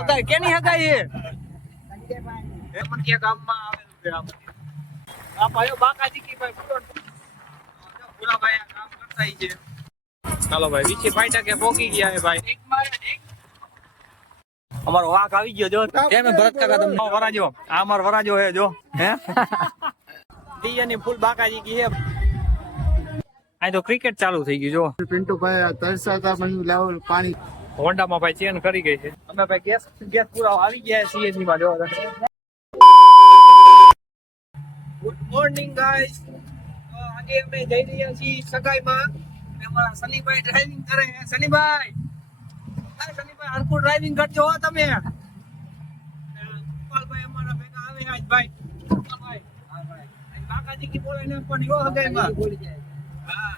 હગાઈ કેની હગાઈ એ? હેમંતિયા ગામમાં આવેલું છે આ. આ ભાઈઓ બાકાજી કી ભાઈ પૂરો પૂરાભાઈ આ કામ કરતા છે. ચાલો ભાઈ વીસી ફાઈટા કે પોકી ગયા હે ભાઈ. અમારો વાક આવી ગયો જો. કેમ ભરત કાકા તમને? વરાજો. આ અમારો વરાજો હે જો. હે? દિયાની ફૂલ બાકાજી કી હે આ તો ક્રિકેટ ચાલુ થઈ ગયું જો. પિન્ટુભાઈ તરસાતા મને લાવો પાણી. હોન્ડામાં ભાઈ ચેન કરી ગઈ છે. અમે ભાઈ ગેસ ગેસ પૂરા આવી ગયા સીએનજી માં જોવા ગુડ મોર્નિંગ ગાઈસ આજે અમે જઈ રહ્યા છીએ સગાઈમાં. અમારા સલીભાઈ ડ્રાઇવિંગ કરે છે. સલીભાઈ હા સલીભાઈ હરકુ ડ્રાઇવિંગ કરજો હો તમે. ગોપાલભાઈ અમારા ભેગા આવે આજ ભાઈ. હા ભાઈ. કાકાજી કી બોલાય નાખવાની હો જાય હા. આ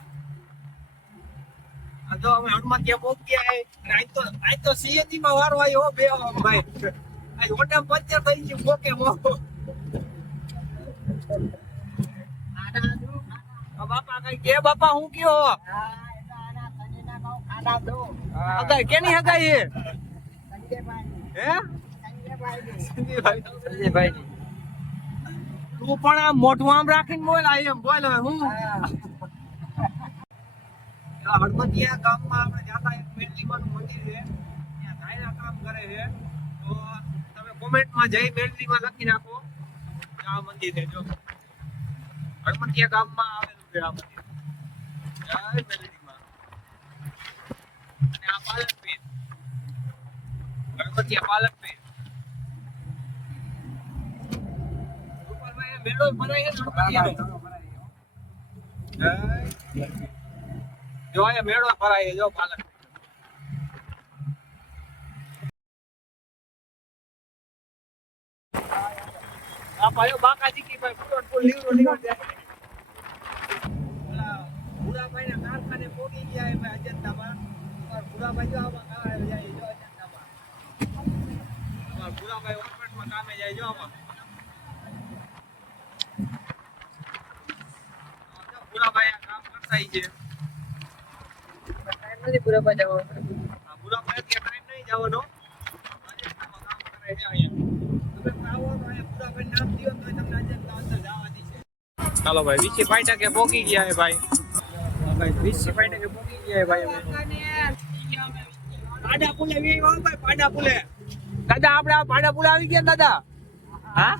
જો અમે હનુમાન પહોંચી ગયા આજ તો આજ તો CNG માં વારો આવ્યો બે ભાઈ આજ ઓટા પંચર થઈ ગયું મોકે મોકો બાપા કઈ કે બાપા હું કયો? હગાઈ કેની હગાઈ હે? સંજયભાઈ. સંજયભાઈ તું પણ આમ મોઢું આમ રાખીને બોલ આ એમ બોલ હવે હું? હળમતિયા ગામમાં આપણે જાતા એક મેલડીમાનું મંદિર છે. ત્યાં ધાયરા કામ કરે છે. તો તમે કોમેન્ટમાં જય મેલડીમાં લખી નાખો. આ મંદિર છે જો. હળમતિયા ગામમાં આવેલું છે આ મંદિર. જય મેલડીમાં અને આ પાલક પીર હળમતિયા પાલક પીર મેળો ભરાય છે હળમતિયાનો? જય. જો અહીંયા મેળો ભરાય છે, જો પાલક. આ ભાઈ ઓલા ભૂરાભાઈના કારખાને પોગી ગયા એ અજંતામાં. અમારા ભૂરાભાઈ જો આમાં અજંતામાં. અમારા ભૂરાભાઈ ઓર્મેન્ટમાં કામે જાય જો આમાં. ભૂરાભાઈ આ કામ કરતા ટાઈમ નહીં જવાનો. અજંતામાં કામ કરે છે અહીંયા. તમે આવો તો અહીંયા ભૂરાભાઈ નામ દ્યો તો તમને અજંતા અંદર જવા દેશે ચાલો ભાઈ વીસી પાંચ ટકે પોકી ગયા હે ભાઈ. ભાઈ વીસી પાંચ ટકે પોકી ગયા ભાઈ અમે. પાડા પુલે વી આવો ભાઈ પાડા પુલે. દાદા આપણે પાડા પુલે આવી ગયા દાદા? હા?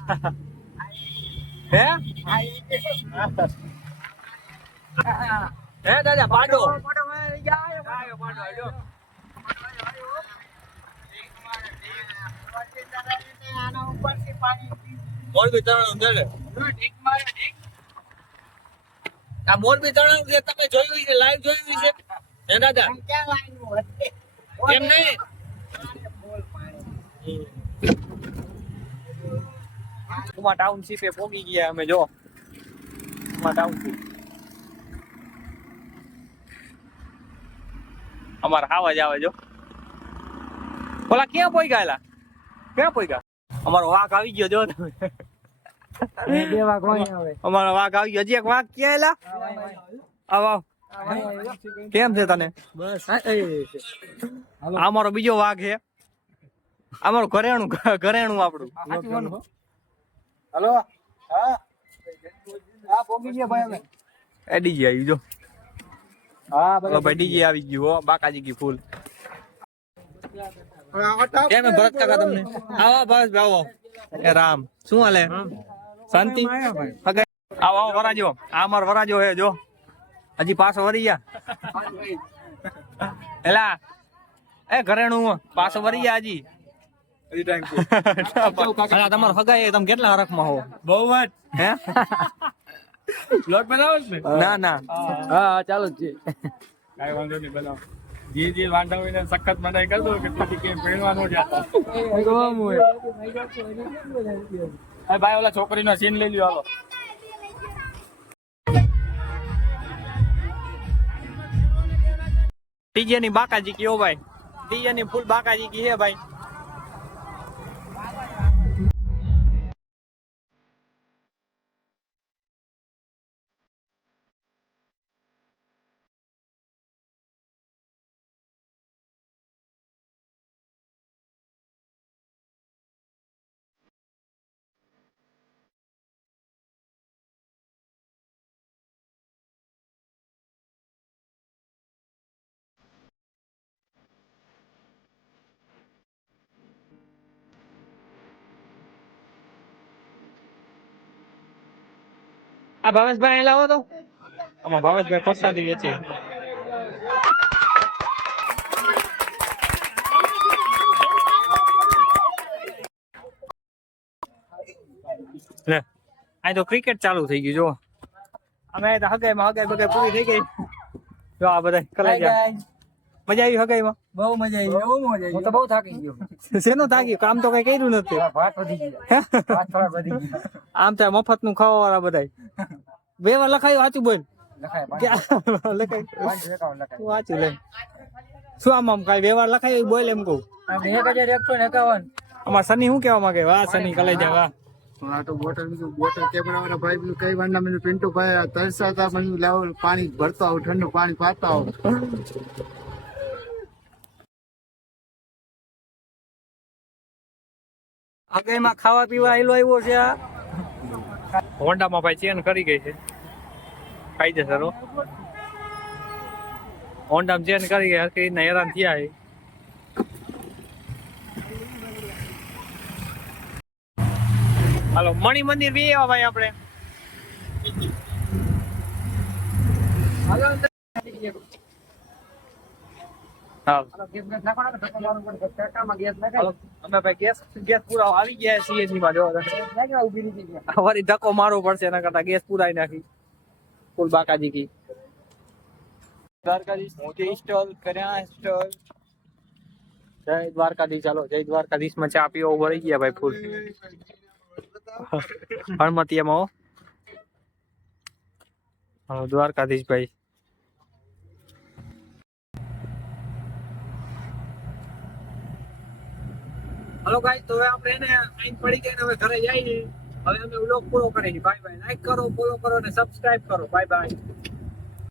હે હે. દાદા પાડો. પાડો પાડો પાડો. મોરબી તળાવ દે આ મોરબી તળાવ જે તમે જોયું છે લાઈવ જોયું છે. હે દાદા? એમ નહીં? ઉમા ટાઉનશીપે પોગી ગયા અમે જો. ઉમા ટાઉનશીપ અમારા આવાજ આવે જો. ઓલા ક્યાં પોઈ ગયા ક્યાં પોઈ ગયા અમારો વાઘ આવી ગયો જો તમે. અમારો વાઘ આવી ગયો. હજી એક વાઘ ક્યાં એલા? આવ. કેમ છે તને? આ અમારો બીજો વાઘ છે. અમારું ઘરેણું ઘરેણું આપણું. હલો. હા. હા પોગી ગયા ભાઈ અમે. જો. હા ચલો આવી ગયું હો. બાકાજી કી ફૂલ. કેમ ભરત કાકા તમને? આવો બસ આવો. એ રામ. શું હાલે? શાંતિ? આવો આવો વરાજો. આ અમારો વરાજો હે જો. હજી પાછો વરી ગયા? એલા એ ઘરેણું પાછો વરી ગયા હજી. તમારો હગાઈ તમે કેટલા હરખમાં હો? બહુ જ. હે? લોટ બનાવો ને ના ના. હા ચાલો જ છે કાઈ વાંધો નહીં બનાવો. જે જે વાંધા હોય ને સખત મનાઈ કરી દો કે તું કે ભણવા નો જાતા અરે ભાઈ ઓલા છોકરીનો સીન લઈ લ્યો હાલો. ડીજે ની બાકાજી કી ઓ ભાઈ? ડીજે ની ફૂલ બાકાજી કી હે ભાઈ? આ ભાવેશભાઈ લાવો તો. આમાં ભાવેશભાઈ પ્રસાદી વેચે. લે અહીં તો ક્રિકેટ ચાલુ થઈ ગયું જો અમે તો હગાઈમાં હગાઈ બગાઈ પૂરી થઈ ગઈ. જો આ બધા કલાઈ ગયા. મજા આવી હગાઈમાં બહુ મજા આવી બહુ મજા આવી. હું તો બહુ થાકી ગયો. શેનો થાક્યું કામ તો કઈ કર્યું નથી ભાત વધી ગયા ભાત વધી ગયા આમ થાય મફતનું ખાવા વાળા બધા બે વાર લખાયું સાચું બોલ. લખાય વાંચી લે. શું આમ આમ કાંઈ વ્યવહાર લખાય બોલ એમ કહું. એક હજાર એકસો ને એકાવન. અમાર સની શું કહેવા માંગે? વાહ સની કલાઈ જા વાહ. તો બોટલ બોટલ કેમેરા ભાઈ પેલું કઈ વાંડા મેં પિન્ટુ ભાઈ તરસાતા મને લાવો પાણી ભરતા આવું ઠંડુ પાણી પાતા આવું. આગળમાં ખાવા પીવા આયલો આવ્યો છે આ. હોન્ડામાં ભાઈ ચેન કરી ગઈ છે. કાયદેસર હો હોન્ડામાં ચેન કરી ગઈ હરકી રીતના હેરાન થયા છે. હાલો, મણિ મંદિર બી આવ્યા ભાઈ આપણે. હાલ હાલો, અમે ભાઈ ગેસ ગેસ પૂરા આવી ગયા સીએનજી માં જો અમારી ધક્કો મારવો પડશે એના કરતા ગેસ પુરાઈ નાખી. ફૂલ બાકાજી કી દ્વારકાધીશ મોટી સ્ટોલ કર્યા સ્ટોલ જય દ્વારકાધીશ ચાલો જય દ્વારકાધીશમાં ચા પીવો ભરી ગયા ભાઈ ફૂલ. હણમતિયામાં હો. હા, દ્વારકાધીશ ભાઈ. હલો ગાઈસ તો હવે આપણે એને આઈન પડી ગઈ હવે ઘરે જઈએ. હવે અમે વ્લોગ પૂરો કરીએ બાય બાય લાઈક કરો ફોલો કરો અને સબસ્ક્રાઇબ કરો. Bye bye